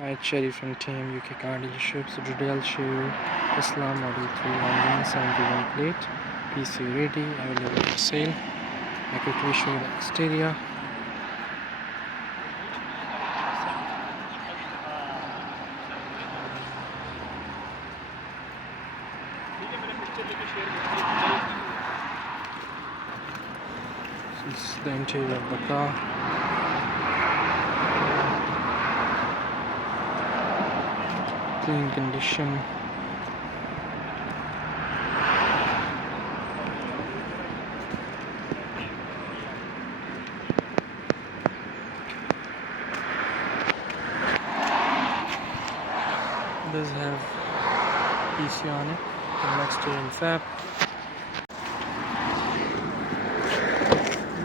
Hi, Cherry from Team UK Car Dealerships, Rudel Showroom, Tesla Model 3 London, 71 plate, PC ready, available for sale. I quickly show you the exterior. This is the interior of the car. Clean condition. Does have PC on it. The next year in Fab.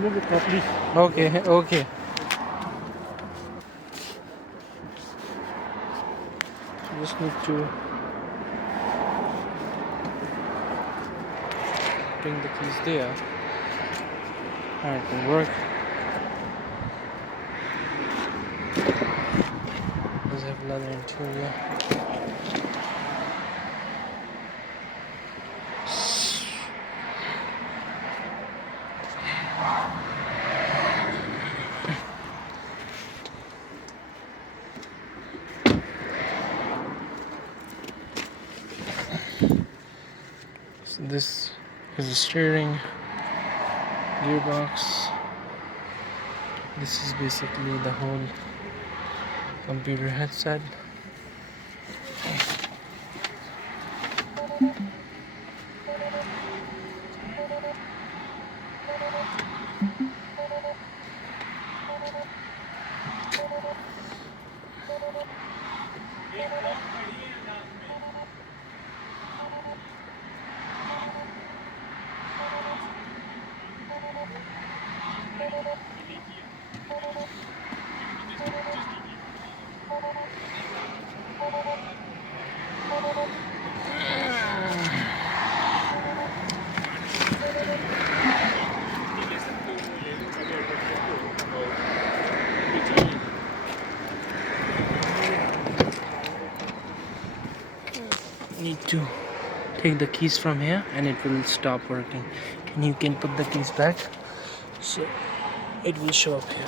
Move it properly. Okay. So just need to bring the keys there. Alright, it will work. Does have leather interior. So this is the steering, gearbox. This is basically the whole computer headset. Need to take the keys from here and it will stop working, and you can put the keys back so it will show up here.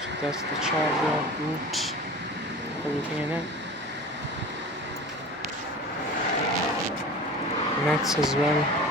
So that's the charger, boot, everything in it. Nuts as well.